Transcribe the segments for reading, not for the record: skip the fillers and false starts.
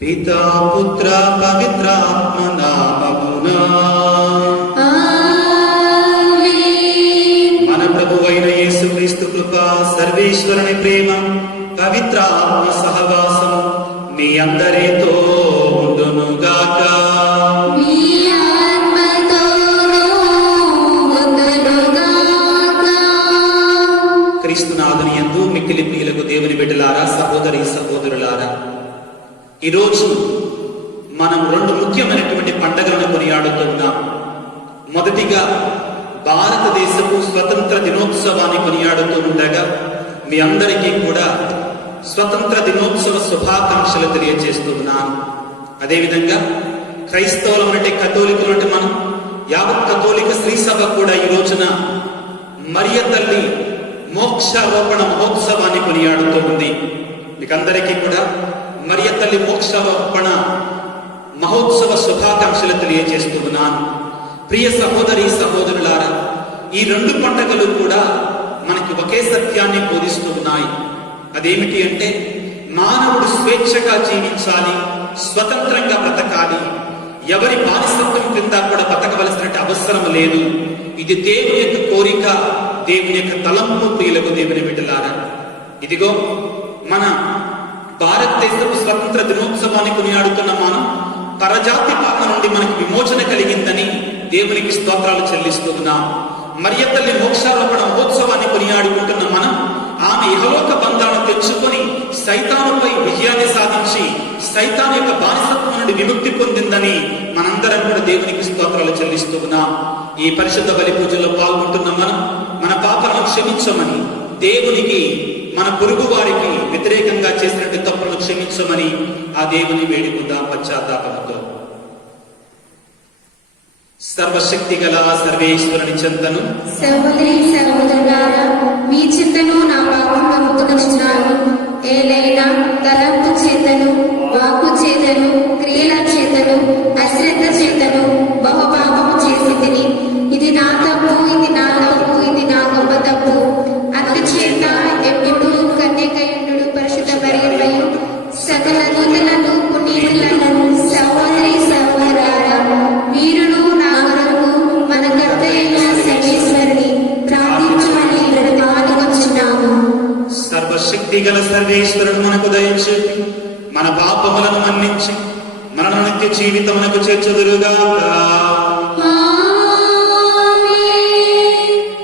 पिता पुत्र पवित्र आत्मा नाममुना మన ప్రభువైన యేసుక్రీస్తు కృప, సర్వేశ్వరుని ప్రేమ, పవిత్ర ఆత్మ సహవాసం మీ అందరితో ఉండునుగాక. క్రీస్తునాథుని యందు మిక్కిలి ప్రియులకు దేవుని బిడ్డలారా, సహోదరి సహోదరులారా, ఈరోజు మనం రెండు ముఖ్యమైనటువంటి పండుగలను కొనియాడుతూ ఉన్నాం. మొదటిగా భారతదేశపు స్వతంత్ర దినోత్సవాన్ని కొనియాడుతూ ఉండగా మీ అందరికీ కూడా స్వతంత్ర దినోత్సవ శుభాకాంక్షలు తెలియజేస్తూ ఉన్నాను. అదేవిధంగా క్రైస్తవులు అంటే కథోలికులు అంటే మనం యావత్ కథోలిక శ్రీ సభ కూడా ఈ రోజున మరియ తల్లి మోక్షారోపణ మహోత్సవాన్ని కొనియాడుతూ ఉంది. మీకందరికీ కూడా మరియ తల్లి మోక్షారోపణ మహోత్సవ శుభాకాంక్షలు తెలియజేస్తున్నాను. ప్రియ సహోదరి సహోదరులారా, ఈ రెండు పండుగలు కూడా మనకి ఒకే సత్యాన్ని బోధిస్తూ ఉన్నాయి. అదేమిటి అంటే మానవుడు స్వేచ్ఛగా జీవించాలి, స్వతంత్రంగా బ్రతకాలి, ఎవరి బానిసత్వం కింద కూడా బ్రతకవలసిన అవసరం లేదు. ఇది దేవుని యొక్క కోరిక, దేవుని యొక్క తలంపు. ప్రియులకు దేవుని బిడ్డలారా, ఇదిగో మన భారతదేశపు స్వతంత్ర దినోత్సవాన్ని కొనియాడుతున్న మనం పరజాతి పాలన నుండి మనకి విమోచన కలిగిందని దేవునికి స్తోత్రాలు చెల్లిస్తూ ఉన్నాం. మరియ తల్లి మోక్షారోపణ మహోత్సవాన్ని కొనియాడుకుంటున్న మనం ఆమె ఇహలోక బంధాలను తెచ్చుకొని సైతానుపై విజయాన్ని సాధించి సైతాను యొక్క బానిసత్వం నుండి విముక్తి పొందిందని మనందరం కూడా దేవునికి స్తోత్రాలు చెల్లిస్తూ ఉన్నాం. ఈ పరిశుద్ధ బలి పూజలో పాల్గొంటున్న మనం మన పాపాలను క్షమించమని, దేవునికి మన పొరుగు వారికి వ్యతిరేకంగా చేసినట్టు తప్పులను క్షమించమని ఆ దేవుని వేడుకుందాం పశ్చాత్తాపంతో. సర్వశక్తి గల సర్వేశ్వరుని చింతను, సహోదరి సహోదరులారా, మీ చింతను నా పాపంగా ముక్కునొచ్చున్నాను. ఏలైనా తలంపు చేతను, వాక్కు చేతను, క్రియల చేతను, అశ్రద్ధ చేతను బహుపాపము చేసి తిని. ఇది నా తప్పు, ఇది నా తప్పు, ఇది నా గొప్ప తప్పు. అందుచేత ఎప్పుడు కన్యకయుండు పరిశుద్ధ మరియమ్మయు సకల దూతలను పునీతులను సహోదరి సహోదరులారా, వీరును నా కొరకు మన కర్త అయిన సర్వేశ్వరుని ప్రార్థించమని బ్రతిమాలుకొచ్చున్నాము. సర్వశక్తి గల సర్వేశ్వరుడు మనకు దయచేసి మన పాపములను మన్నించి మన నిత్య జీవితమునకు చేర్చుదురుగాక.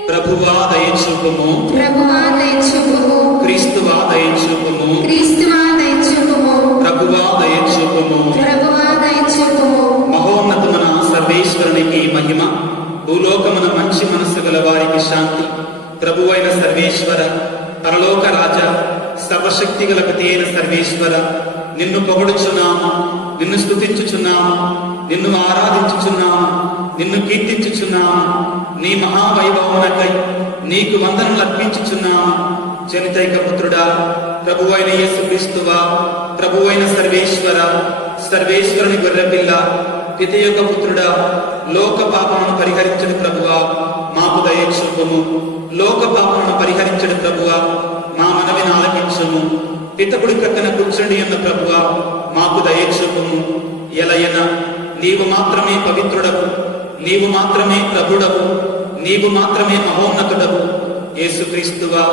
ప్రభువా దయచూపుము, ప్రభువా దయచూపుము, క్రీస్తువా దయచూపుము, క్రీస్తువా దయచూపుము, ప్రభువా దయచూపుము, ప్రభువా దయచూపుము. మహోన్నతమున సర్వేశ్వరునికి మహిమ, భూలోకమున మంచి మనస్సు గల వారికి శాంతి. ప్రభువైన సర్వేశ్వర, పరలోక రాజా, సర్వశక్తి గల పిత అయిన సర్వేశ్వర, నిన్ను పొగడుచున్నాము, నిన్ను స్తుతించుచున్నాము, నిన్ను ఆరాధించుచున్నాము, నిన్ను కీర్తించుచున్నాము. నీ మహావైభవమునకై నీకు వందనములు అర్పించుచున్నాము. జనితైక పుత్రుడా, ప్రభువైన యేసుక్రీస్తువా, ప్రభువైన సర్వేశ్వర, సర్వేశ్వరుని గొర్రెపిల్ల, పిత యొక్క పుత్రుడా, లోక పాపమును పరిహరించడు ప్రభువా, మాకు దయచూపుము. లోక పాపమును పరిహరించడు ప్రభువా, మా మనవిని ఆలకించుము. పితకుడి ప్రక్కన కూర్చుండి అన్న ప్రభువా, మాకు దయచూపుము. ఎలయన నీవు మాత్రమే పవిత్రుడవు, నీవు మాత్రమే ప్రభుడవు, నీవు మాత్రమే మహోన్నతుడవు. యేసుక్రీస్తువా,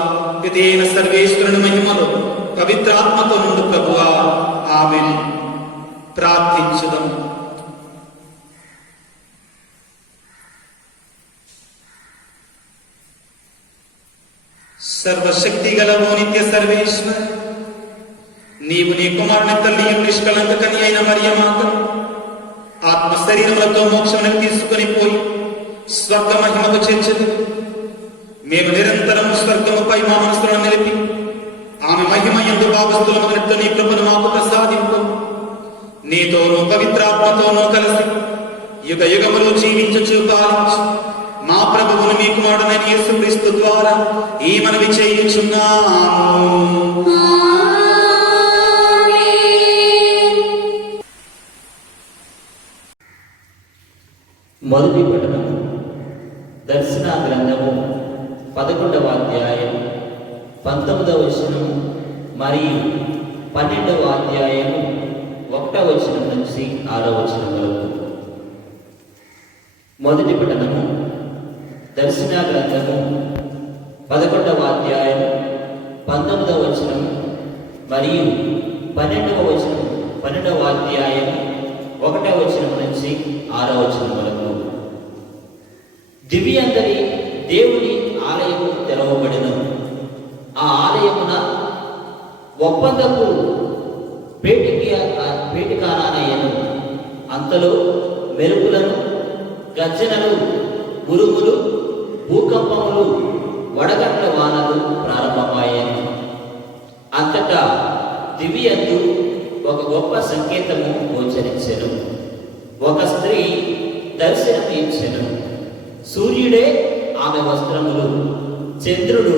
పితైన సర్వేశ్వరుని మహిమలో పవిత్రాత్మతో నుండు ప్రభువా. ఆమేన్. ప్రార్థించుదాం. సర్వశక్తి గలవు నిత్య సర్వేశ్వర, నీవు నీ కుమారుని తల్లి నిష్కలంక కని అయిన మరియమాత ఆత్మ శరీరములతో మోక్షమును తీసుకుని పోయి స్వర్గ మహిమకు చేర్చదు. మేము నిరంతరం స్వర్గముపై మా మనసులను నిలిపి ఆమె మహిమ యందు భాగస్థులమైనట్టు నీ కృపను మాకు ప్రసాదింపు. నీతోనూ పవిత్రాత్మతోనూ కలిసి యుగ యుగములు జీవించు పాలించు మా ప్రభువును మీ కుమారుడైన యేసుక్రీస్తు ద్వారా ఈ మనవి చేయుచున్నాము. మొదటి పఠనము దర్శన గ్రంథము 11వ అధ్యాయం 19వ వచనము మరియు 12వ అధ్యాయము 1వ వచనం నుంచి 6వ వచనం వరకు. మొదటి పఠనము దర్శన గ్రంథము 11వ అధ్యాయం 19వ వచనం మరియు 12వ వచనం 12వ అధ్యాయం 1వ వచనం నుంచి 6వ వచనం వరకు. దివ్యందరి దేవుని ఆలయము తెరవబడిన ఆ ఆలయమున ఒప్పందపు పేటికానాయను. అంతలో మెరుపులను, గర్జనలు, ఉరుములు, భూకంపములు, వడగండ్ల వానలు ప్రారంభమయ్యాయి. అంతటా దివ్యందు ఒక గొప్ప సంకేతము గోచరించెను. ఒక స్త్రీ దర్శనం ఇచ్చెను. సూర్యుడే ఆమె వస్త్రములు, చంద్రుడు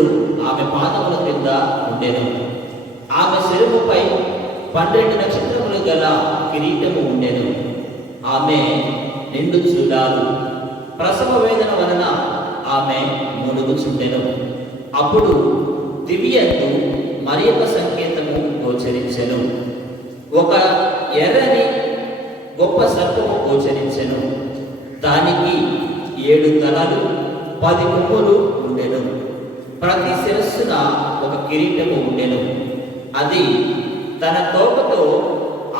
ఆమె పాదముల క్రింద ఉండెను. ఆమె శిరముపై 12 నక్షత్రములు గల కిరీటము ఉండెను. ఆమె నిండు చూడాలు, ప్రసవ వేదన వలన ఆమె మూలుగుచుండెను. అప్పుడు దివ్యందు మరి ఒక సంకేతము గోచరించెను. ఒక ఎర్రని గొప్ప సర్పము గోచరించెను. దానికి 7 తలలు 10 కొమ్ములు ఉండెను. ప్రతి శిరస్సున ఒక కిరీటము ఉండెను. అది తన తోకతో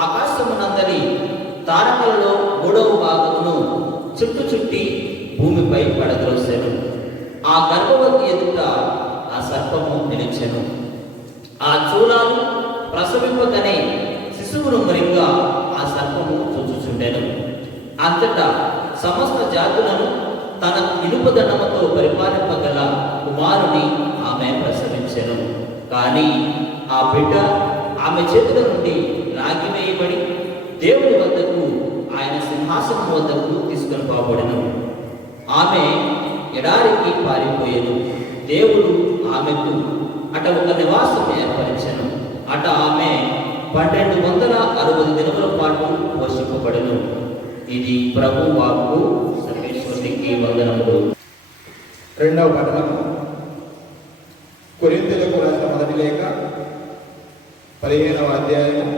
ఆకాశమునందరి తారకలలో 3వ భాగమును చుట్టి భూమిపై పడద్రోసెను. ఆ గర్భవతి ఎదుట ఆ సర్పము నిలిచెను. ఆ చూలాలు ప్రసవింపకనే శిశువును మరింగా ఆ సర్పము చూచుచుండెను. అంతటా సమస్త జాతులను తన ఇనుపదండముతో పరిపాలింపగల కుమారుని ఆమె ప్రసవించెను. కానీ ఆ బిడ్డ ఆమె చేతుల నుండి లాగివేయబడి దేవుని వద్దకు, ఆయన సింహాసనం వద్దకు తీసుకొని పోబడెను. ఆమె ఎడారికి పారిపోయెను. దేవుడు ఆమెకు అట ఒక నివాసం ఏర్పరిచెను. అట ఆమె 1260 దినముల పాటు పోషింపబడెను. ఇది ప్రభు వాక్కు. సర్వేశ్వరునికి వందనములు. రెండవ పఠనం కొరింథీయులకు రాసిన మొదటి లేఖ 15వ అధ్యాయం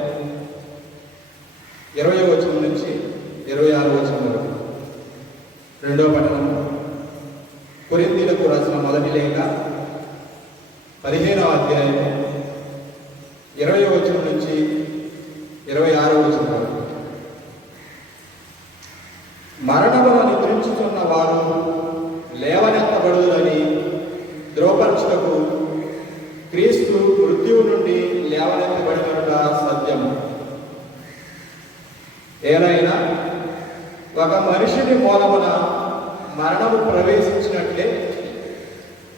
20వ వచనం నుంచి 26వ వచనం వరకు. రెండవ పఠనం కొరింథీయులకు రాసిన మొదటి లేఖ 15వ అధ్యాయం 20వ వచనం నుంచి 26వ వచనం వరకు. మరణమును నిద్రించుతున్న వారు లేవనెత్తబడుదని ధ్రువపరచుటకు క్రీస్తు మృత్యువు నుండి లేవనెత్తబడినట సత్యం. ఏలైనా ఒక మనిషిని మూలమున మరణము ప్రవేశించినట్లే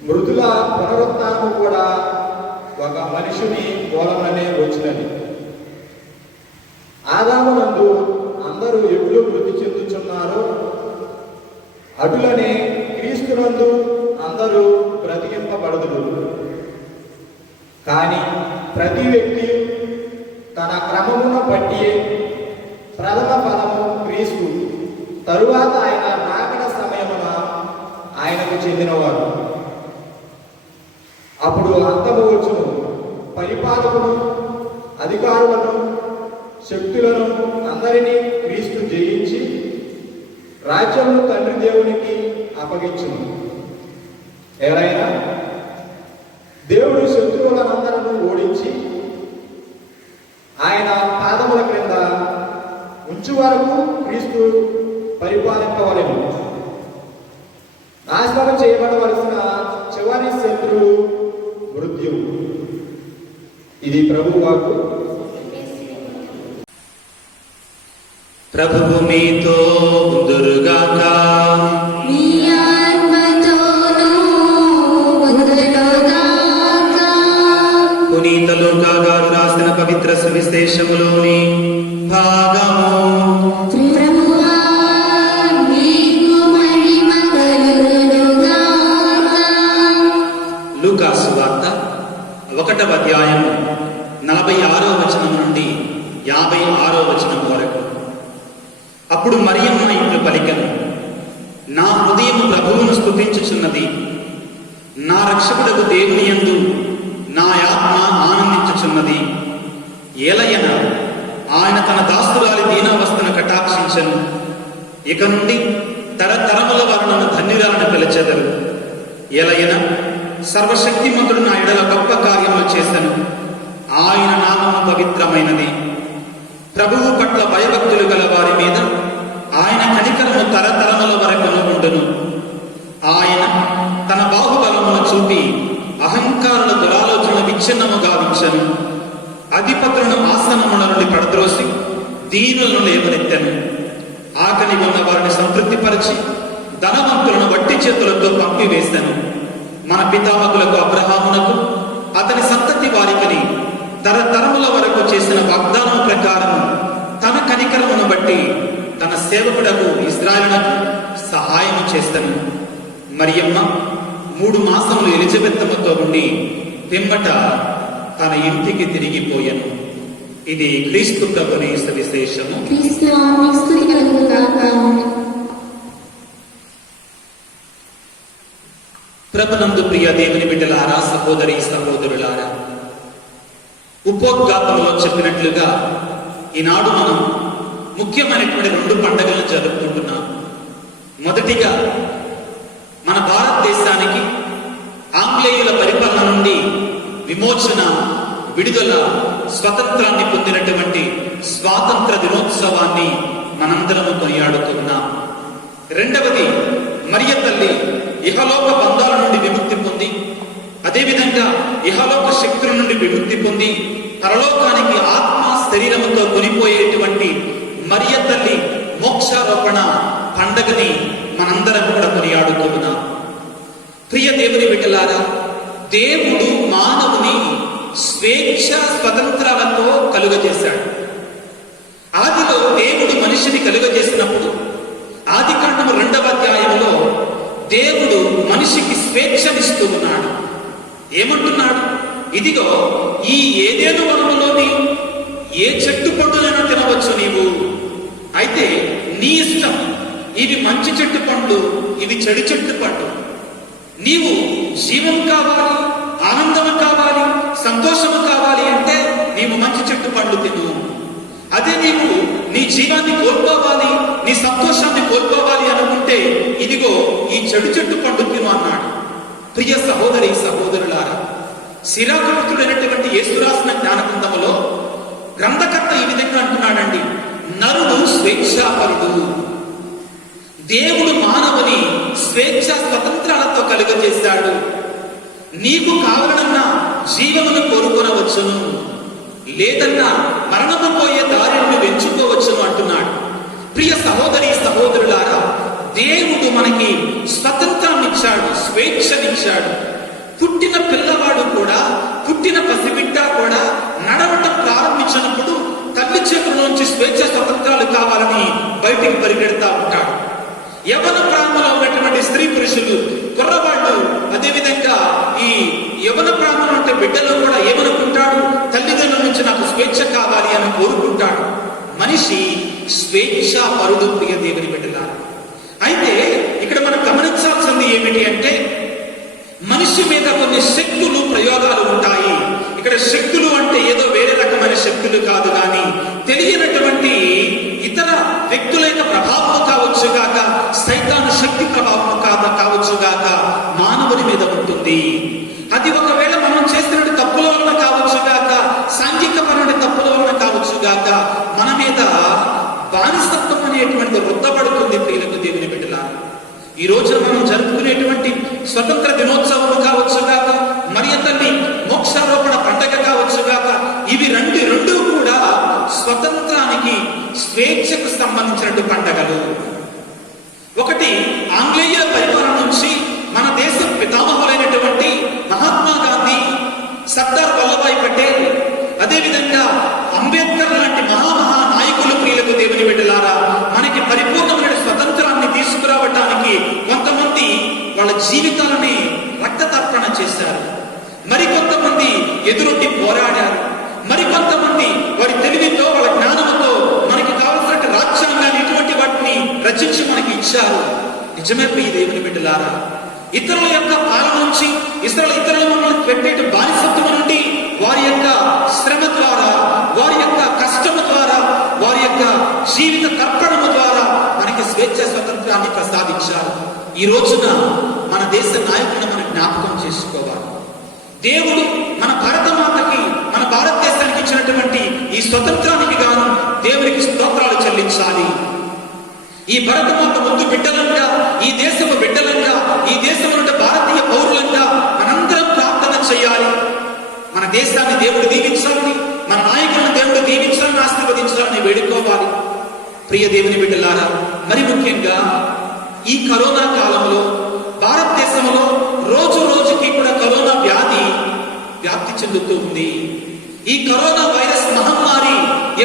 మృతుల పునరుత్థానము కూడా ఒక మనిషిని మూలముననే వచ్చినది. ఆదామునందు అందరూ ఎప్పుడు మృతి చెందుచున్నారో అటులనే క్రీస్తునందు అందరూ బ్రతికింపబడుదురు. కానీ ప్రతి వ్యక్తి తన క్రమమున బట్టి ప్రథమ ఫలము క్రీస్తు, తరువాత ఆయన రాకడ సమయమున ఆయనకు చెందినవాడు. అప్పుడు అంతము వచ్చును. పరిపాలకులు, అధికారులను, శక్తులను అందరినీ క్రీస్తు జయించి రాజ్యమును తండ్రి దేవునికి అప్పగించును. ఎవరైనా దేవుడు శత్రువులనందరూ ఓడించి ఆయన పాదముల క్రింద ఉంచు వరకు క్రీస్తు పరిపాలింపవలెను. నాశనం చేయబడవలసిన చివరి శత్రువు మృత్యువు. ఇది ప్రభువు వాక్కు. ప్రభువు మీతో ఉందురుగాక. మీ ఆత్మతోనూ ఉండుగాక. పునీత లూకా గారు రాసిన పవిత్ర సువిశేషములోని భాగము. ప్రభువా, మీకు మహిమ కలుగునుగాక. లూకా సువార్త 1వ అధ్యాయము 46వ వచనం నుండి 56వ వచనం వరకు. అప్పుడు మరియమ్మ ఇట్లు పలికెను, నా హృదయము ప్రభువును స్తుతించుచున్నది, నా రక్షకుడకు దేవుని యందు నా ఆత్మ ఆనందించుచున్నది. ఏలయన ఆయన తన దాస్తురాలి దీనావస్థను కటాక్షించెను. ఇక నుండి తరతరముల వర్ణను ధన్యురాలను పిలిచెదరు. ఏలయన సర్వశక్తిమంతుడు నా ఎడల గొప్ప కార్యములు చేశాను. ఆయన నామము పవిత్రమైనది. ప్రభువు పట్ల భయభక్తులు గల వారి మీద ఆయన కనికరము తరతరముల వరకు ఉండును. ఆయన తన బాహుబలమును చూపి అహంకారుల దురాలోచన విచ్ఛిన్నముగా విచ్చను. అధిపతులను ఆసనముల నుండి పడద్రోసి దీనులను లేవనెత్తెను. ఆకలి ఉన్న వారిని సంతృప్తిపరిచి ధనవంతులను వట్టి చేతులతో పంపివేశాను. మన పితామహులకు అబ్రహామునకు అతని సంతతి వారికని తరతరముల వరకు చేసిన వాగ్దానం ప్రకారం తన కనికరమును బట్టి తన సేవకుడకు ఇశ్రాయేలునకు సహాయము చేస్తాను. మరియమ్మ 3 మాసములు ఎలిజబెత్తమ్మతో ఉండి పిమ్మట తన ఇంటికి తిరిగిపోయాను. ఇది క్రీస్తు ప్రభుని సువిశేషము. క్రీస్తువా, మీకు స్తుతి కలుగునుగాక. ప్రభునందు ప్రియ దేవుని బిడ్డలారా, సహోదరి సహోదరులారా, ఉపోద్ఘాతంలో చెప్పినట్లుగా ఈనాడు మనం ముఖ్యమైనటువంటి 2 పండుగలను జరుపుకుంటున్నాం. మొదటిగా మన భారతదేశానికి ఆంగ్లేయుల పరిపాలన నుండి విమోచన, విడుదల, స్వతంత్రాన్ని పొందినటువంటి స్వాతంత్ర దినోత్సవాన్ని మనందరము కొనియాడుతున్నాం. రెండవది, మరియ తల్లి ఇహలోక బంధాల నుండి విముక్తి పొంది, అదేవిధంగా ఇహలోక శక్తుల నుండి విముక్తి పొంది పరలోకానికి ఆత్మ శరీరముతో కొనిపోయేటువంటి మరియ తల్లి మోక్షారోపణ పండగని మనందరం కూడా కొనియాడుతున్నాం. ప్రియ దేవుని బిడ్డలారా, దేవుడు మానవుని స్వేచ్ఛ స్వతంత్రాలతో కలుగజేశాడు. ఆదిలో దేవుడు మనిషిని కలుగజేసినప్పుడు ఆదికాండము 2వ అధ్యాయంలో దేవుడు మనిషికి స్వేచ్ఛనిస్తూ ఉన్నాడు. ఏమంటున్నాడు? ఇదిగో, ఈ ఏదేను వనములోని ఏ చెట్టు పండులైనా తినవచ్చు నీవు, అయితే నీ ఇష్టం. ఇవి మంచి చెట్టు పండ్లు, ఇవి చెడు చెట్టు పండు. నీవు జీవం కావాలి, ఆనందము కావాలి, సంతోషము కావాలి అంటే నీవు మంచి చెట్టు పండ్లు తిను. అదే నీవు నీ జీవాన్ని కోల్పోవాలి, నీ సంతోషాన్ని కోల్పోవాలి అనుకుంటే ఇదిగో ఈ చెడు చెట్టు పండు తిను అన్నాడు. ప్రియ సహోదరి సహోదరులారా, సిరాకు పుత్రుడైనటువంటి యేసు రాసిన జ్ఞానగ్రంథములో గ్రంథకర్త ఈ విధంగా అంటున్నాడండి, నరుడు స్వేచ్ఛాపరుడు. దేవుడు మానవుని స్వేచ్ఛ స్వతంత్రాలతో కలుగజేశాడు. నీకు కావాలన్నా జీవమును కోరుకొనవచ్చును, లేదన్నా మరణము పోయే దారిని వెంచుకోవచ్చును అంటున్నాడు. ప్రియ సహోదరి సహోదరులారా, దేవుడు మనకి స్వతంత్రాన్నిచ్చాడు, స్వేచ్ఛనిచ్చాడు. పుట్టిన పిల్లవాడు కూడా, పుట్టిన పసిబిడ్డ కూడా నడవటం ప్రారంభించినప్పుడు తల్లి చేతుల్లోంచి స్వేచ్ఛ స్వతంత్రాలు కావాలని బయటికి పరిగెడతా ఉంటాడు. యవన ప్రాంతంలో ఉన్నటువంటి స్త్రీ పురుషులు, కుర్రవాళ్ళు, అదేవిధంగా ఈ యవన ప్రాంతంలో ఉంటే బిడ్డలు కూడా ఏమనుకుంటాడు? తల్లిదండ్రుల నుంచి నాకు స్వేచ్ఛ కావాలి అని కోరుకుంటాడు. మనిషి స్వేచ్ఛా పరుడు. ప్రియ దేవుని బిడ్డలారా, అయితే ఇక్కడ మనం గమనించాల్సింది ఏమిటి అంటే, మనిషి మీద కొన్ని శక్తులు, ప్రయోగాలు ఉంటాయి. ఇక్కడ శక్తులు అంటే ఏదో వేరే రకమైన శక్తులు కాదు, కానీ తెలియనటువంటి ఇతర వ్యక్తుల యొక్క ప్రభావం కావచ్చుగాక, సైతాను శక్తి ప్రభావం కావచ్చుగాక మానవుని మీద ఉంటుంది. అది ఒకవేళ మనం చేస్తున్న తప్పుల వలన కావచ్చుగాక, సాంఘికపరమైన తప్పుల వలన కావచ్చుగాక మన మీద బానిసత్వం అనేటువంటి రుద్దబడుతుంది. ప్రియులకు దేవుని బిడ్డలారా, ఈ రోజున మనం జరుపుకునేటువంటి స్వతంత్ర దినోత్సవం కావచ్చుగాక, మరియ తల్లి మోక్షారోపణ పండగ కావచ్చుగాక, ఇవి రెండు కూడా స్వతంత్రానికి, స్వేచ్ఛకు సంబంధించిన పండగలు. ఒకటి ఆంగ్లేయుల పరిపాలన నుంచి మన దేశ పితామహులైనటువంటి మహాత్మా గాంధీ, సర్దార్ వల్లభాయ్ పటేల్, అదేవిధంగా అంబేద్కర్ లాంటి మహామహా నాయకులు, ప్రియులకు దేవుని బిడ్డలారా, మనకి పరిపూర్ణమైన స్వతంత్రాన్ని తీసుకురావటానికి కొంతమంది వాళ్ళ జీవితాలని రక్తతర్పణ చేశారు, మరికొంతమంది ఎదురొడ్డి పోరాడారు, మరికొంతమంది వారి తెలివితో వాళ్ళ జ్ఞానంతో మనకి కావలసిన రాజ్యాంగాన్ని ఇటువంటి వాటిని రచించి మనకి ఇచ్చారు. నిజమే ప్రియ దేవుని బిడ్డలారా, ఇతరుల యొక్క పాలన నుంచి, ఇతరుల మనల్ని పెట్టే బానిసత్వం నుండి వారి యొక్క శ్రమ ద్వారా, వారి యొక్క కష్టము ద్వారా, వారి యొక్క జీవిత తర్పణము ద్వారా మనకి స్వేచ్ఛ స్వతంత్రాన్ని ప్రసాదించారు. ఈ రోజున మన దేశ నాయకులను మనం జ్ఞాపకం చేసుకోవాలి. దేవుడు మన భారతమాతకి, మన భారతదేశానికి ఇచ్చినటువంటి ఈ స్వతంత్రానికి గాను దేవునికి స్తోత్రాలు చెల్లించాలి. ఈ భరతమాత ముందు బిడ్డలంగా, ఈ దేశపు బిడ్డలంగా, ఈ దేశంలో భారతీయ పౌరులంగా మనందరం ప్రార్థన చేయాలి. మన దేశాన్ని దేవుడు దీవించాలని, మన నాయకులను దేవుడు దీవించాలని, ఆశీర్వదించాలని వేడుకోవాలి. ప్రియ దేవుని బిడ్డలారా, మరి ముఖ్యంగా ఈ కరోనా కాలంలో భారతదేశంలో రోజు రోజుకి కూడా కరోనా వ్యాధి వ్యాప్తి చెందుతూ ఉంది. ఈ కరోనా వైరస్ మహమ్మారి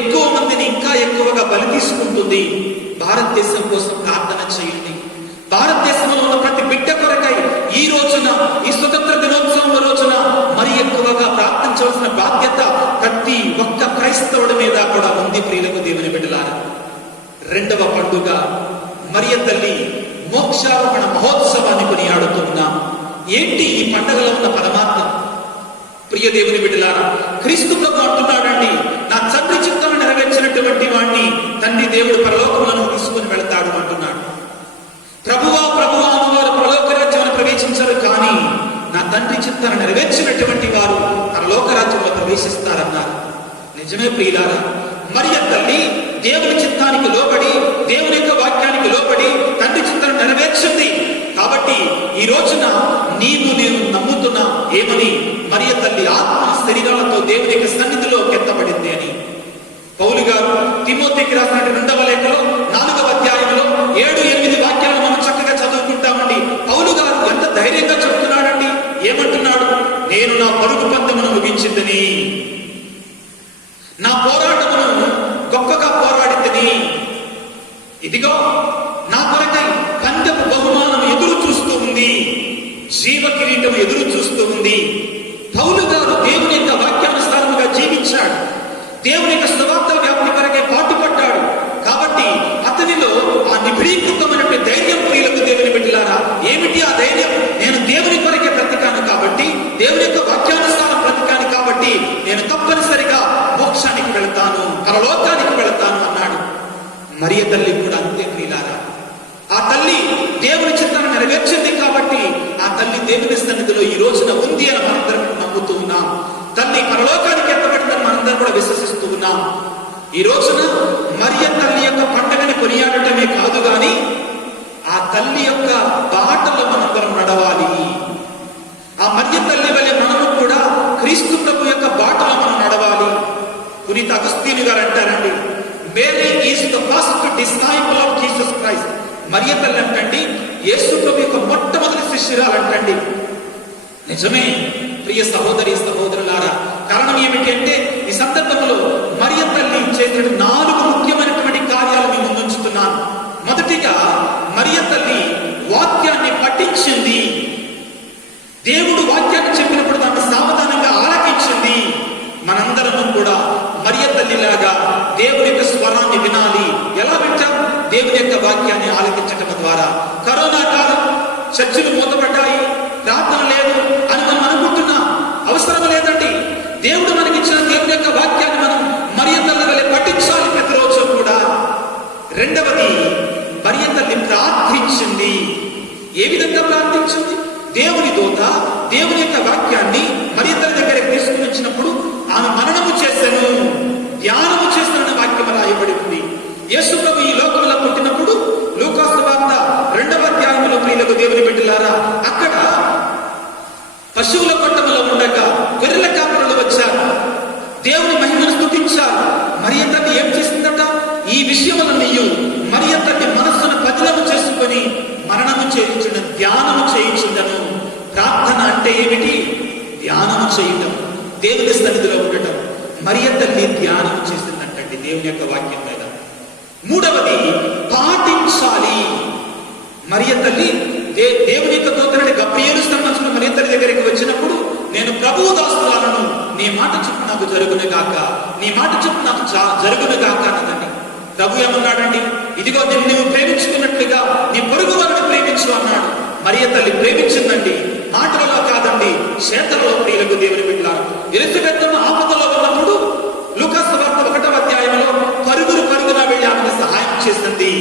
ఎక్కువ మందిని ఇంకా ఎక్కువగా బలి తీసుకుంటుంది. భారతదేశం కోసం ప్రార్థన చేయండి. భారతదేశంలో ఉన్న ప్రతి బిడ్డ కొరకై ఈ రోజున, ఈ స్వతంత్ర దినోత్సవం రోజున మరి ఎక్కువగా ప్రార్థించవలసిన బాధ్యత ప్రతి ఒక్క క్రైస్తవుడి మీద కూడా ఉంది. ప్రియులకు దేవుని బిడ్డలారా, రెండవ పండుగ మరియ తల్లి మోక్షారోహణ మహోత్సవాన్ని కొనియాడుతున్నాం. ఏంటి ఈ పండుగలో ఉన్న పరమాత్మ? ప్రియ దేవుని బిడ్డలారా, క్రీస్తు ప్రభు అంటున్నాడండి, నా తండ్రి చిత్తాన్ని నెరవేర్చినటువంటి వాడిని తండ్రి దేవుడు పరలోకములను తీసుకుని వెళతాడు అంటున్నాడు. ప్రభువా ప్రభువా అమ్మవారు పరలోక రాజ్యంలో ప్రవేశించరు, కానీ నా తండ్రి చిత్తాన్ని నెరవేర్చినటువంటి వారు పరలోక రాజ్యంలో ప్రవేశిస్తారన్నారు. నిజమే ప్రియులారా, మరియ తల్లి దేవుని చిత్తానికి లోబడి, దేవుని యొక్క వాక్యానికి లోబడి తండ్రి చిత్తాన్ని నెరవేర్చింది. కాబట్టి ఈ రోజున నీవు నేను నమ్ముతున్నా ఏమని? మరియ తల్లి ఆత్మ శరీరాలతో దేవుని యొక్క సన్నిధిలో ఎత్తబడింది అని. పౌలు గారు తిమోతికి రాసిన 2వ లేఖలో 4వ అధ్యాయంలో 7-8 వాక్యాలు మనం చక్కగా చదువుకుంటామండి. పౌలు గారు ఎంత ధైర్యంగా చెప్తున్నాడండి. ఏమంటున్నాడు? నేను నా పరుగు పందెమును ముగించిందని, నా పోరాటమును గొప్పగా పోరాడితని, ఇదిగో నా కొరకై పందెపు బహుమానం ఎదురు చూస్తూ ఉంది, జీవ కిరీటం ఎదురు చూస్తూ ఉంది. పౌలు గారు దేవుని యొక్క వాక్యానుసారముగా జీవించాడు. దేవుని యొక్క సువార్త వ్యాప్తి కొరకే పాటుపడ్డాడు. కాబట్టి అతనిలో ఆ నిబిడీకృతమైనటువంటి ధైర్యం, ప్రియులకు దేవుని బిడ్డలారా, ఏమిటి ఆ ధైర్యం? నేను దేవుని కొరకే బ్రతికాను కాబట్టి, దేవుని యొక్క వాక్యానుసారం బ్రతికాను కాబట్టి నేను తప్పనిసరిగా మోక్షానికి వెళతాను, పరలోకానికి వెళతాను అన్నాడు. మరియ తల్లి కూడా అంతే ప్రియులారా. ఆ తల్లి దేవుని చిత్తాన్ని నెరవేర్చింది కాబట్టి ఆ తల్లి దేవుని సన్నిధిలో ఈ రోజున ఉంది అని మనందరం నమ్ముతూ ఉన్నాం. తల్లి పరలోకానికి ఎత్తబడిందని మనందరం కూడా విశ్వసిస్తూ ఉన్నాం. ఈ రోజున మరియ తల్లి యొక్క పండుగని కొనియాడటమే కాదు, గాని ఆ తల్లి యొక్క బాటలో మనందరం నడవాలి. ఆ మరియ తల్లి వలె మనము కూడా క్రీస్తు ప్రభు యొక్క బాటలో మనం నడవాలి. పునీత అగస్తీను గారు అంటారండి, Mary is the first disciple of Jesus Christ. మరియ తల్లి అంటండి యేసు ప్రభు యొక్క మొట్టమొదటి శిష్యురాలంటండి. నిజమే ప్రియ సహోదరి సహోదరులారా, కారణం ఏమిటి అంటే ఈ సందర్భంలో మరియ తల్లి చేసిన 4 ముఖ్యమైనటువంటి కార్యాలు మీ ముందుంచుతున్నాను. మొదటిగా మరియ తల్లి వాక్యాన్ని పఠించింది. దేవుడు వాక్యాన్ని చెప్పినప్పుడు దాన్ని సావధానంగా ఆలకించింది. మనందరము కూడా మరియ తల్లిలాగా దేవుని యొక్క స్వరాన్ని వినాలి. ఎలా వింటాం? దేవుని యొక్క వాక్యాన్ని ఆలకించటం ద్వారా. కరోనా కాలం, చర్చిలు మూతపడ్డాయి, ప్రార్థన లేదు అని మనం అనుకుంటున్నాం. అవసరం లేదండి. దేవుడు మనకిచ్చిన దేవుని యొక్క వాక్యాన్ని మనం మరియ తల్లి వలె పఠించాలి ప్రతిరోజు కూడా. రెండవది, మరియ తల్లి ప్రార్థించింది. ఏ విధంగా ప్రార్థించింది? దేవుని దూత దేవుని యొక్క వాక్యాన్ని మరియ తల్లి దగ్గరికి తీసుకుని వచ్చినప్పుడు ఆమె మననము చేశాను, ధ్యానము చేస్తానని వాక్యం రాయబడి ఉంది. యేసు ప్రభు ఈ లోకంలో పుట్టినప్పుడు లూకా సువార్త 2వ అధ్యాయంలో, ప్రియులకు దేవుని బిడ్డలారా, అక్కడ పశువుల కొట్టంలో ఉండగా గొర్రెల కాపరులు వచ్చారు. దేవుని దేవుని మహిమను స్తుతించారు. మరియ తల్లి ఏం చేసిందట? ఈ విషయములన్నీ మరియ తల్లి మనస్సును పదిలము చేసుకొని మరణము చేయించుండ ధ్యానము చేయించుండను. ప్రార్థన అంటే ఏమిటి? ధ్యానము చేయటం, దేవుని సన్నిధిలో ఉండటం. మరియ తల్లి ధ్యానం చేసిందంటండి దేవుని యొక్క వాక్యం మీద. మూడవది పాటించాలి. మరియ తల్లి దేవుని యొక్క దూతని గబ్రియేలు సంబంధించిన మరియ తల్లి దగ్గరికి వచ్చినప్పుడు, నేను ప్రభువు దాసురాలను, నీ మాట చెప్పు నాకు జరుగును గాక, నీ మాట చెప్పు నాకు జరుగును గాక అన్నదండి. ప్రభు ఏమన్నాడండి? ఇదిగో నిన్ను నువ్వు ప్రేమించుకున్నట్లుగా నీ పొరుగు వారిని ప్రేమించు అన్నాడు. మరియ తల్లి ప్రేమించిందండి, మాటలలో కాదండి, చేతలలో. ప్రియులకు దేవుని బిడ్డలారా, ఎలిజబెత్ ఆపదలో ఉన్నప్పుడు లూకా సువార్త 1వ అధ్యాయంలో పరుగున వెళ్ళి ఆమెకు సహాయం చేసింది.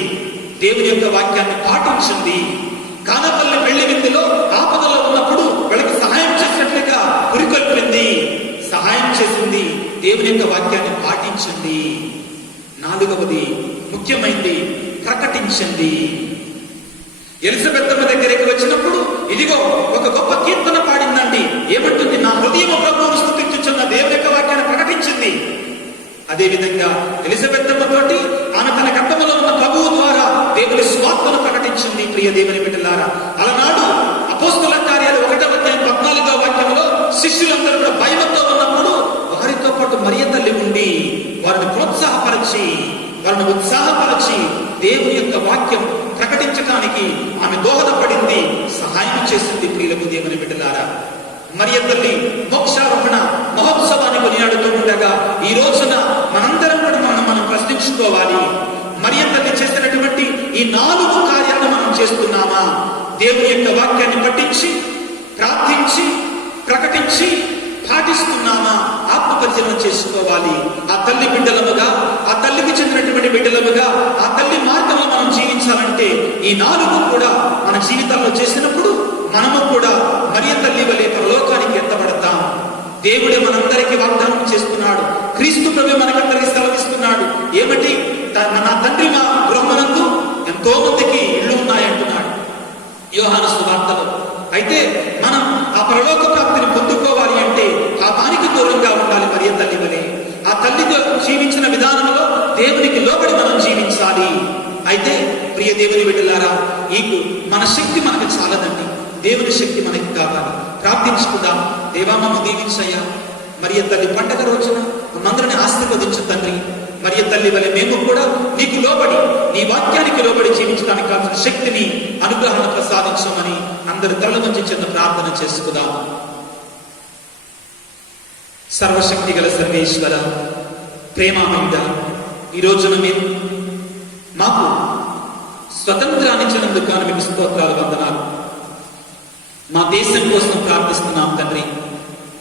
దేవుని యొక్క వాక్యాన్ని పాటించింది. కానాపల్లి పెళ్లి విందులో ఆపదలో ఉన్నప్పుడు వాళ్ళకి సహాయం చేసినట్లుగా పురికొల్పింది, సహాయం చేసింది, దేవుని యొక్క వాక్యాన్ని పాటించింది. నాలుగవది ముఖ్యమైనది, ప్రకటించింది. ఎలిజబెత్ దగ్గరికి వచ్చినప్పుడు ఇదిగో ఒక గొప్ప కీర్తన పాడిందండి. ఏమంటుంది? నా హృదయం ప్రభువును స్తుతించుచున్న దేవుని యొక్క వాక్యాన్ని ప్రకటించింది. అదేవిధంగా ఎలిజబెత్ తోటి ఆమె తన గర్భములో ఉన్న ప్రభువు ద్వారా దేవుని స్వార్థను ప్రకటించింది. ప్రియ దేవుని బిడ్డలారా, అలనాడు అపోస్తల కార్యాలు 1వ అధ్యాయం 14వ వాక్యంలో శిష్యులందరూ కూడా భయంతో ఉన్నప్పుడు వారితో పాటు మరియ తల్లి ఉండి వారిని ప్రోత్సాహపరిచి, వారిని ఉత్సాహపరిచి దేవుని యొక్క వాక్యం ప్రకటించడానికి ఆమె దోహదపడింది, సహాయం చేసింది. ప్రియులకు దేవుని బిడ్డలారా, మరియ తల్లి మోక్షారోహణ మహోత్సవాన్ని కొనియాడుతూ ఉండగా ఈ రోజున మనందరం కూడా మనం ప్రశ్నించుకోవాలి. మరియ తల్లి చేసినటువంటి ఈ 4 కార్యాలను మనం చేస్తున్నామా? దేవుని యొక్క వాక్యాన్ని పఠించి, ప్రార్థించి, ప్రకటించి పాటిస్తున్నామా? ఆత్మపరిశీలన చేసుకోవాలి. ఆ తల్లి బిడ్డలముగా, ఆ తల్లికి చెందినటువంటి బిడ్డలముగా, ఆ తల్లి మార్గంలో మనం జీవించాలంటే ఈ 4 కూడా మన జీవితాల్లో చేసినప్పుడు మనము కూడా మరియ తల్లి వలె పరలోకానికి ఎత్తబడతాం. దేవుడే మనందరికీ వాగ్దానం చేస్తున్నాడు. క్రీస్తు ప్రభు మనకందరికీ సెలవిస్తున్నాడు. ఏమిటి? నా తండ్రి మా గృహమునందు ఎంతో మందికి ఇళ్ళు ఉన్నాయంటున్నాడు యోహాను సువార్తలో. అయితే మనం ఆ పరలోక ప్రాప్తిని పొందుకోవాలి అంటే పాపానికి దూరంగా ఉండాలి మరియ తల్లి వలె. ఆ తల్లితో జీవించిన విధానంలో దేవునికి లోబడి మనం జీవించాలి. అయితే ప్రియ దేవుని బిడ్డలారా, మన శక్తి మనకు చాలదండి, దేవుని శక్తి మనకి కావాలి. ప్రార్థించుకుందాం. దేవా మమ్మ దీవించయ్యా. మరియ తల్లి పండగ రోజున మనందరిని ఆశీర్వదించు తండ్రి. మరియ తల్లి వలె మేము కూడా నీకు లోబడి, నీ వాక్యానికి లోబడి జీవించడానికి కావాల్సిన శక్తిని, అనుగ్రహాన్ని ప్రసాదించమని అందరి తరల నుంచి చిన్న ప్రార్థన చేసుకుందాం. సర్వశక్తి గల సర్వేశ్వర, ప్రేమామయుడ, ఈ రోజున మీరు మాకు స్వతంత్రాన్ని ఇచ్చినందుకు గాను మీకు స్తోత్రాలు, వందనాలు. మా దేశం కోసం ప్రార్థిస్తున్నాం తండ్రి.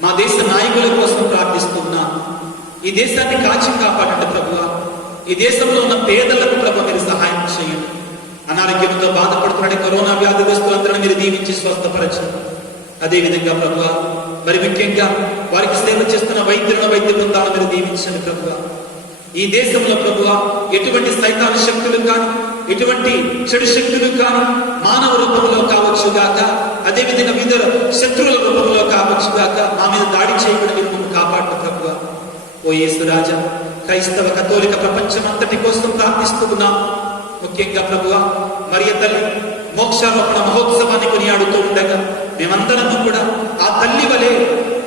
మా దేశ నాయకుల కోసం ప్రార్థిస్తున్నాం. ఈ దేశాన్ని కాచి కాపాడండి ప్రభువా. ఈ దేశంలో ఉన్న పేదలకు ప్రభు మీరు సహాయం చేయండి. అనారోగ్యంతో బాధపడుతున్న కరోనా వ్యాధిగ్రస్తులందరినీ మీరు దీవించి స్వస్థపరచండి. అదేవిధంగా ప్రభువా, మరి ముఖ్యంగా వారికి సేవ చేస్తున్న వైద్య బృందాలను మీరు దీవించండి ప్రభువా. ఈ దేశంలో ప్రభువా ఎటువంటి సైతాను శక్తులు కానీ, ఎటువంటి చెడు శక్తులు కానీ మానవ రూపంలో కావచ్చు గాక, అదేవిధంగా వివిధ శత్రువుల రూపంలో కావచ్చు గాక మా మీద దాడి చేయకుండా మీరు మమ్మల్ని కాపాడు ప్రభువా. ఓ యేసురాజా, క్రైస్తవ కథోలిక ప్రపంచం అంతటి కోసం ప్రార్థిస్తున్నాం. ముఖ్యంగా ప్రభువా, మరియ తల్లి మోక్షారోపణ మహోత్సవాన్ని కొనియాడుతూ ఉండగా మేమందరము కూడా ఆ తల్లి వలె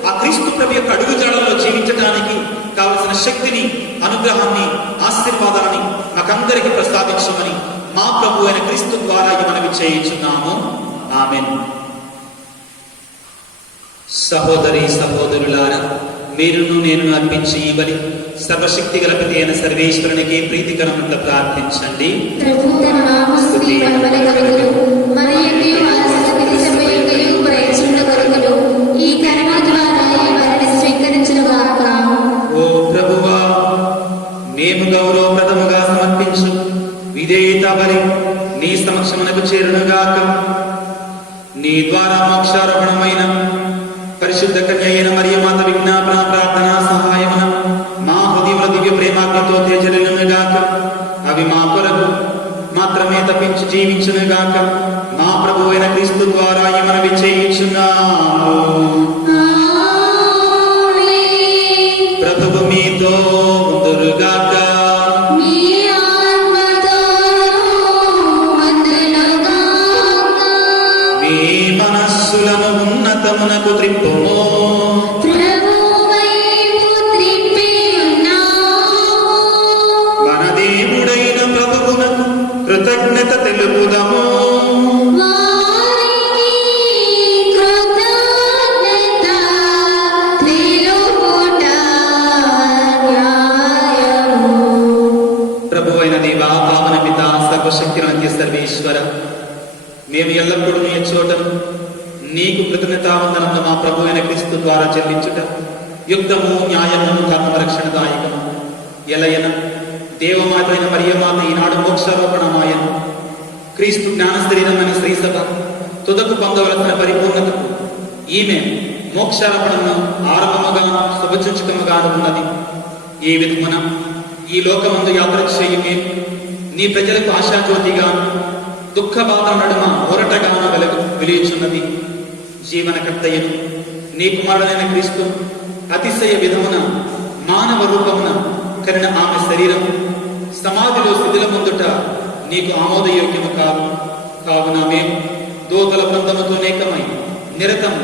ఆ క్రీస్తు ప్రభు యొక్క అడుగుజాడల్లో జీవించడానికి కావలసిన శక్తిని, అనుగ్రహాన్ని, ఆశీర్వాదాన్ని మాకందరికి ప్రసాదించమని మా ప్రభు అయిన క్రీస్తు ద్వారా మనవి చేయించున్నాము. ఆమేన్. సహోదరి సహోదరులారా, మీరును నేను అర్పించి ఈ బలి సర్వశక్తి గల పిత అయిన సర్వేశ్వరునికి ప్రీతికరమంట ప్రార్థించండి. ప్రభు తన నామస్తుతి మనవల కొరకును, మన యొక్కయు ఆశీర్వదించ సభయొక్కయు ప్రయత్నుల కొరకును ఈ కర్మ ద్వారా ఈ బలిని స్వీకరించుగాక. ఓ ప్రభువా, మేము గౌరవప్రదముగా సమర్పించు విధేయత బలి నీ సమక్షమునకు చేరునుగాక. నీ ద్వారా మోక్షారోపణమైన పరిశుద్ధ కన్య అయిన మరియమాత విజ్ఞాపన ప్రార్థన సహాయమున మా హృదయముల దివ్య ప్రేమాగ్నితో తేజరిల్లునుగాక. అవి మా కొరకు మాత్రమే తప్పించి జీవించునుగాక. మా ప్రభు అయిన క్రీస్తు ద్వారా మనవి చేయించున్నాము. ప్రభువు మీతో మీతో ఉందురుగాక. మీ ఆత్మతోనూ ఉండునుగాక. మీ మనస్సులను ఉన్నతమునకు త్రిప్పుము. ప్రభువైపు త్రిప్పి ఉన్నాము. మన దేవుడైన ప్రభువునకు కృతజ్ఞత తెలుపుదము. వారికి కృతజ్ఞత తెలుపుట న్యాయము. ప్రభువైన దేవా, పావన పిత, సర్వశక్తివంత సర్వేశ్వర, మేము ఎల్లప్పుడూ నీ చోట నీకు కృతజ్ఞతావందనములు మా ప్రభు అయిన క్రీస్తు ద్వారా చెల్లించుట యుక్తము, న్యాయమును, కర్మరక్షణదాయకము. ఎలయన దేవమాత అయిన మరియమాత ఈనాడు మోక్షారోపణమాయన క్రీస్తు జ్ఞాన శరీరమైన శ్రీసభ తుదకు పొందవలసిన పరిపూర్ణతకు ఈమె మోక్షారోపణను ఆరంభముగా శుభసూచకముగా ఉన్నది. ఈ విధమున ఈ లోకమందు యాత్ర చేయుమే నీ ప్రజలకు ఆశాజ్యోతిగా, దుఃఖ బాధ నడుమ ఊరటగాను వెలుగుచున్నది. జీవనకర్తయ్యను నీ కుమారుడైన క్రీస్తు అతిశయ విధమున మానవ రూపమున కరిన ఆమె శరీరం సమాధిలో శిథిలముందుట నీకు ఆమోదయోగ్యము కావున మేము దూతల బృందముతో నేకమై నిరతం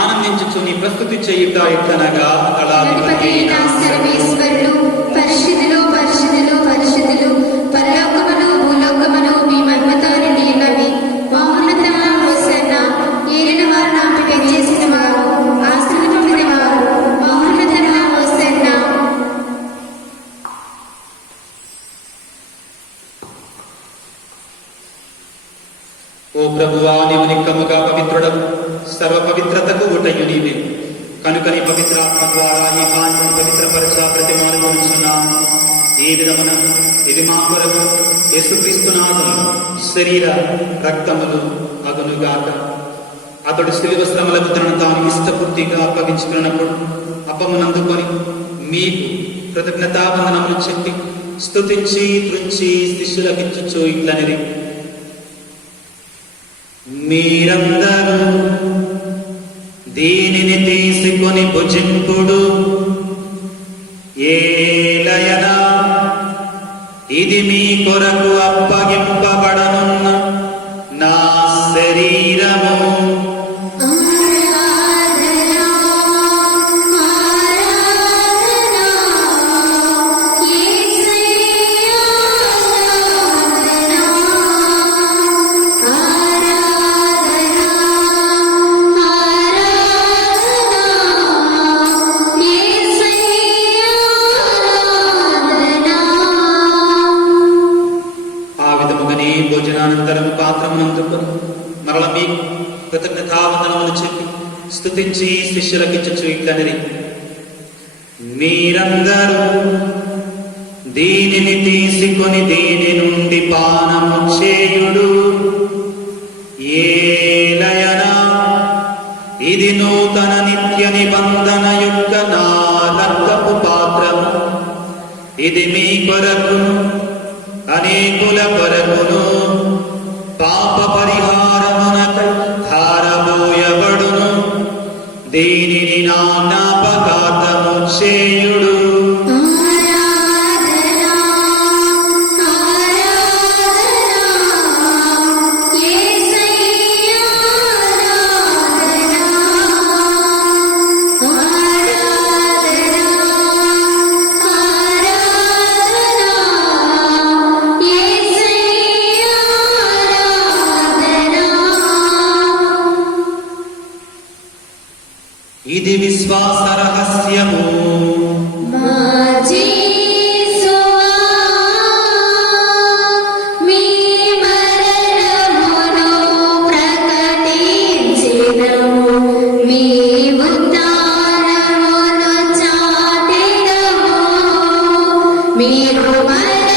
ఆనందించుచు నీ ప్రస్తుతి చేయుట ఎట్లనగా అధిపతియైన సర్వేశ్వరుడు, పరిశుద్ధులు పరిశుద్ధులు పరిశుద్ధులు, పరలోకమును భూలోకమును మీ మహిమతో నిండియున్నవి. మహోన్నతమైన హోసన్నా, ఏలిన వారు నాపై పెంచేసిన వారు, ఆశీర్వదించిన వారు, మహోన్నతమైన హోసన్నా. ఓ ప్రభువా, నీవు నిక్కముగా పవిత్రుడవు, సర్వ పవిత్రతకు ఊటయు నీవే. కనుక నీ పవిత్రాత్మ ద్వారా ఈ పాండం పవిత్రపరచ ప్రతిమానుకున్నాము. ఈ విధమున ఇది మా కొరకు యేసుక్రీస్తునాథుని శరీర రక్తములు అగునుగాక. అతడు శిలువ శ్రమలకు తనను తాను ఇష్టపూర్తిగా అప్పగించుకున్నప్పుడు అప్పమునందుకొని మీకు కృతజ్ఞతావందనములు చెప్పి స్తుతించి త్రుంచి శిష్యులకిచ్చుచు ఇట్లనిరి: మీరందరూ దీనిని తీసుకొని భుజింపుడు. ఏలయనా ఇది మీ కొరకు అప్పగింపబడనున్న నా శరీరము. ఆరాధనా ఆరాధనా యేసయ్యా, ఆరాధనా ఆరాధనా యేసయ్యా, ఆరాధనా. ఆ విధముగానే భోజనానంతరం పాత్రమునందుకొని మరల మీకు కృతజ్ఞతావందనములు చెప్పి స్తుతించి శిష్యులకిచ్చుచు ఇట్లనిరి: మీరందరూ దీనిని తీసుకొని దీని నుండి పానము చేయుడు. ఏలయనా ఇది నూతన నిత్య నిబంధన యొక్క నా రక్తపు పాత్రము. ఇది మీ కొరకును అనేకుల కొరకును పాప పరిహారమునకై ధారబోయబడును. దీనిని నా జ్ఞాపకార్థము చేయుడు. ఆరాధనా ఆరాధనా యేసయ్యా, ఆరాధనా ఆరాధనా ఆరాధనా యేసయ్యా, ఆరాధనా. ఇది విశ్వాస రహస్యము. మా యేసువా, మీ మరణమును ప్రకటించెదము, మీ ఉత్థానమును చాటెదము. మీరు మరల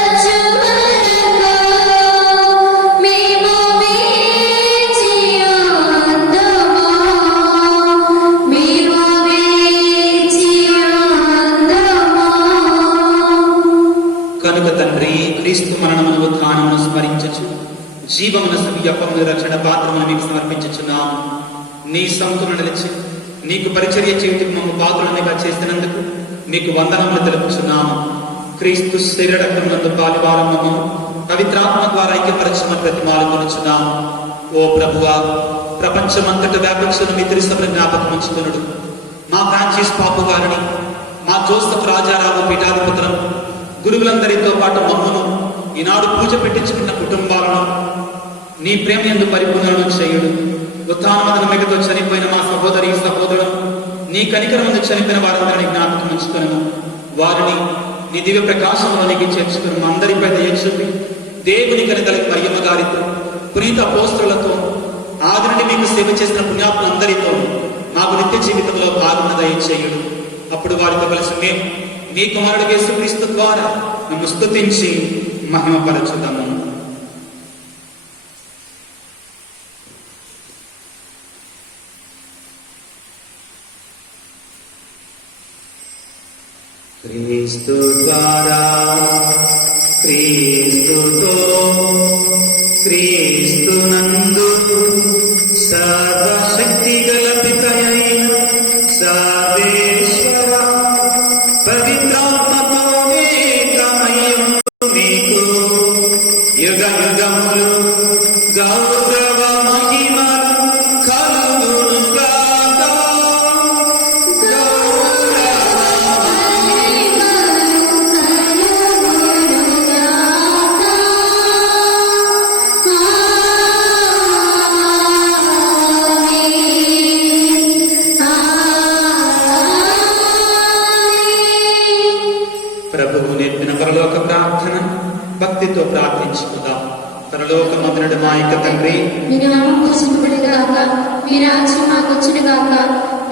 వచ్చు వరకు మేము వేచియుందుము. మేము వేచియుందుము. కనుక తండ్రి, క్రీస్తు మరణమును ఉత్థానమును స్మరించుచు జీవమున సవ్యప్పమును రక్షణ పాత్రమును మీకు సమర్పించుచున్నాము. నీ సముఖమున నిలిచి నీకు పరిచర్య చేయుటకు మమ్మ పాత్రులనిగా చేసినందుకు మీకు వందనములు తెలుపుచున్నాము. క్రీస్తు శరీరక్తమునందు పాలువారము పవిత్రాత్మ ద్వారా ఐక్యపరచమని ప్రతిమాలుకొనుచున్నాము. ఓ ప్రభువా, ప్రపంచమంతట వ్యాపించిన మీ తిరుసభను జ్ఞాపకం ఉంచుకునుడు. మా ఫ్రాన్సిస్ పాపు గారిని, మా జోసఫ్ రాజారావు పీఠాధిపతులను, గురువులందరితో పాటు మమ్మను, ఈనాడు పూజ పెట్టించుకున్న కుటుంబాలను నీ ప్రేమ యందు పరిపూర్ణను చేయుడు. ఉత్థానమదన మిగతో చనిపోయిన మా సహోదరి సహోదరులను, నీ కనికరమందు చనిపోయిన వారందరినీ జ్ఞాపకం ఉంచుకును. వారిని నీ దివ్య ప్రకాశంలోనికి చేర్చుకుని మా అందరిపై దయచూపి దేవుని కనికల మరియమ్మ గారితో, పునీత అపోస్తలులతో, ఆది నుండి మీకు సేవ చేసిన పుణ్యాత్ములందరితో మాకు నిత్య జీవితంలో భాగమున దయచేయుడు. అప్పుడు వారితో కలిసి మేము నీ కుమారుడు యేసుక్రీస్తు ద్వారా మేము స్తుతించి మహిమపరచుదాము. క్రీస్తు ద్వారా, క్రీస్తుతో, క్రీస్తునందు సర్వశక్తి గల పితయైన సర్వేశ్వర పవిత్రాత్మతో ఏకమయ్యుండు మీకు యుగ యుగములు గౌరవ మహిమలు కలుగునుగాక. ప్రభువు నేర్పిన పరలోక ప్రార్థన భక్తితో ప్రార్థించుకుందాం. పరలోకమందున మా యొక్క తండ్రి, మీ నామం పూజింపబడుగాక, మీ రాజ్యం మాకొచ్చునుగాక,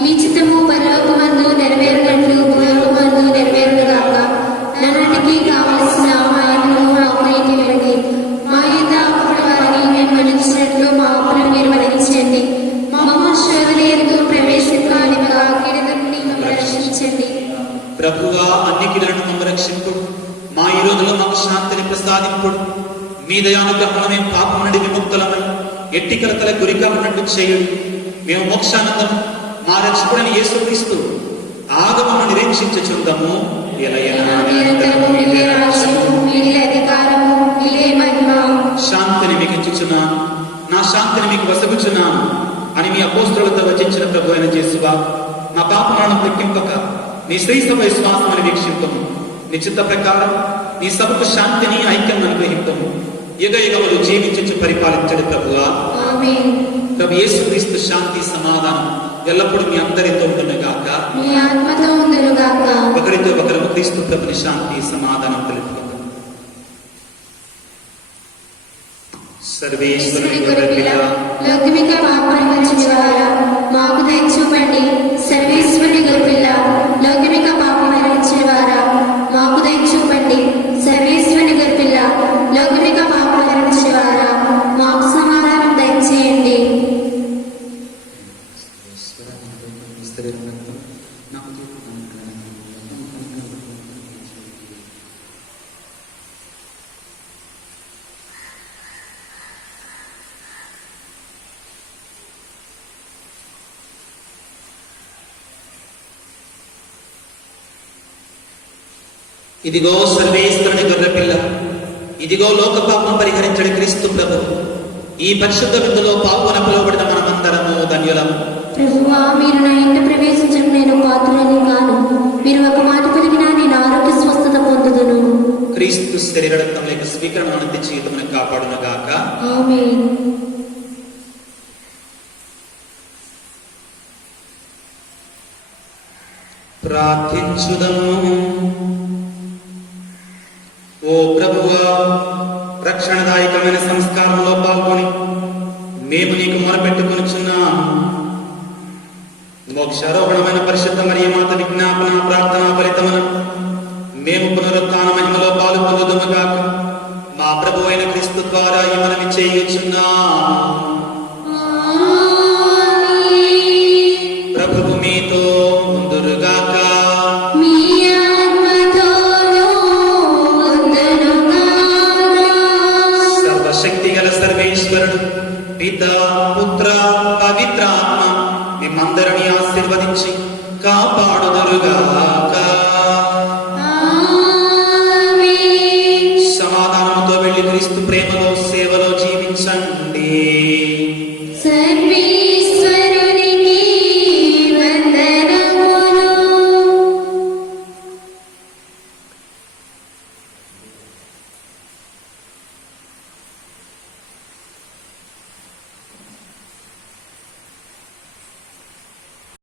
మీ చిత్తము పరలోకమందు నెరవేరునట్లు భూలోకమందు నెరవేరునుగాక. నానాటికి కావలసిన ఆహారమును మాకు నేటివ్వండి. మా యుద్ధ అప్పుల వారిని మేము మన్నించినట్లు మా అప్పులను మీరు మన్నించండి. మమ్మ శోధనయందు ప్రవేశింపనివ్వక కీడుల నుండి మమ్మల్ని రక్షించండి. ప్రభువా, అన్ని కీడులను మమ్మ రక్షింపుడు. మా ఈ రోజులో మాకు శాంతిని ప్రసాదింపుడు. మీ దయానుగ్రహంలో మేము పాపం నుండి విముక్తులమై ఎట్టి కలతల గురిగా ఉన్నట్టు చేయుడు. మేము మోక్షానందం మా రక్షకుడైన యేసుక్రీస్తు ఆగమను నిరీక్షించుచుందాము. నిరంతరము మీదే రాజ్యము, మీదే అధికారము, మీదే మహిమ. శాంతిని మీకు ఇచ్చుచున్నాను, నా శాంతిని మీకు వసగుచున్నాను అని మీ అపోస్తలులతో వచించిన ప్రభు అయిన యేసువా, మా పాపములను లెక్కింపక నీ శ్రీ సభ విశ్వాసమును వీక్షింపము. నీ చిత్త ప్రకారం నీ సభకు శాంతిని ఐక్యం అనుగ్రహింపము. యుగ యుగములు జీవించు పరిపాలించడు ప్రభువా. ఆమేన్. ప్రభు యేసుక్రీస్తు శాంతి సమాధానం ఎల్లప్పుడూ మీ అందరితో ఉండునుగాక. మీ ఆత్మతో ఉండునుగాక. ఒకరితో ఒకరు క్రీస్తు ప్రభుని శాంతి సమాధానం తెలుపుకుందాం. సర్వేశ్వరుని గొర్రెపిల్ల, లౌకిక పాపమరించువారా మాకు దయచూపండి. సర్వేశ్వరుని గొర్రెపిల్ల, లౌకిక పాపమరించువారా మాకు దయచూపండి. సర్వేశ్వరుని గొర్రెపిల్ల, లౌకిక పాపమరించువారా మాకు సమాధానం దయచేయండి. ఇదిగో సర్వేశ్వరుని గొర్రెపిల్ల, ఇదిగో లోక పాపం పరిహరించడి క్రీస్తు ప్రభు. ఈ పరిశుద్ధ విందులో పాల్గొన పిలువబడిన మనమందరము ధన్యులము. ప్రభువా, మీరు నా ఇంట ప్రవేశించడం నేను పాత్రులని కాను. మీరు ఒక మాట పలికినా నేను ఆరోగ్య స్వస్థత పొందుదును. క్రీస్తు శరీరరక్తం లేక స్వీకరణ అనంత జీవితమును కాపాడునుగాక. ఆమేన్. ప్రార్థించుదము. ఓ ప్రభువా, రక్షణదాయకమైన సంస్కారంలో పాల్గొని మేము నీకు మొరపెట్టుకొనుచున్నాము. మోక్షారోహణమైన పరిశుద్ధ మరియ మాత విజ్ఞాపన ప్రార్థనా ఫలితమున మేము పునరుత్థాన మహిమలో పాలు పొందుదుముగాక. మా ప్రభు అయిన క్రీస్తు ద్వారా ఈ మనవి చేయుచున్నాము. ప్రభువు మీతో ఉందురుగాక. మీ ఆత్మతోనూ ఉండునుగాక. సర్వశక్తి గల సర్వేశ్వరుడు పితా, పుత్ర, పవిత్రాత్మ మిమ్మందరినీ ఆశీర్వదించి కాపాడుదురుగాక. ఉంచండి.